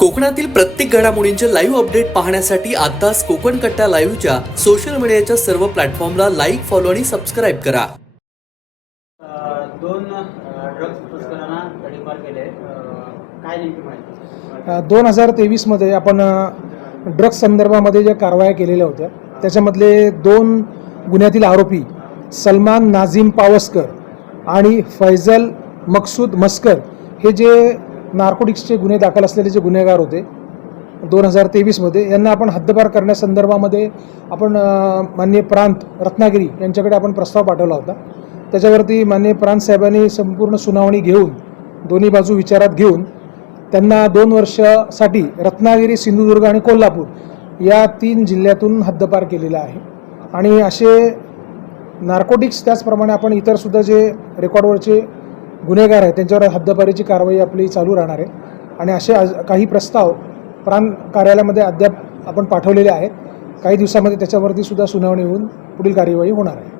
कोकणातील प्रत्येक घडामोडींचे लाईव्ह अपडेट पाहण्यासाठी आताच कोकण कट्टा लाईव्हच्या सोशल मीडियाच्या सर्व प्लॅटफॉर्मला लाईक फॉलो आणि सबस्क्राईब करा. दोन ड्रग्ज तस्करांना तडीपार केले. अ, काय नेमकी माहिती? दोन हजार तेवीसमध्ये आपण ड्रग्ज संदर्भामध्ये ज्या कारवाया केलेल्या होत्या त्याच्यामधले दोन गुन्ह्यातील आरोपी सलमान नाझीम पावसकर आणि फैजल मकसूद मस्कर हे जे नार्कोटिक्सचे गुन्हे दाखल असलेले जे गुन्हेगार होते दोन हजार तेवीसमध्ये यांना आपण हद्दपार करण्यासंदर्भामध्ये आपण माननीय प्रांत रत्नागिरी यांच्याकडे आपण प्रस्ताव पाठवला होता. त्याच्यावरती माननीय प्रांत साहेबांनी संपूर्ण सुनावणी घेऊन दोन्ही बाजू विचारात घेऊन त्यांना दोन वर्षासाठी रत्नागिरी सिंधुदुर्ग आणि कोल्हापूर या तीन जिल्ह्यातून हद्दपार केलेला आहे. आणि असे नार्कोटिक्स त्याचप्रमाणे आपण इतरसुद्धा जे रेकॉर्डवरचे गुन्हेगार आहेत त्यांच्यावर हद्दपारीची कारवाई आपली चालू राहणार आहे. आणि असे आज- काही प्रस्ताव प्रांत कार्यालयामध्ये अद्याप आपण पाठवलेले आहेत. काही दिवसामध्ये त्याच्यावरती सुद्धा सुनावणी होऊन पुढील कार्यवाही होणार आहे.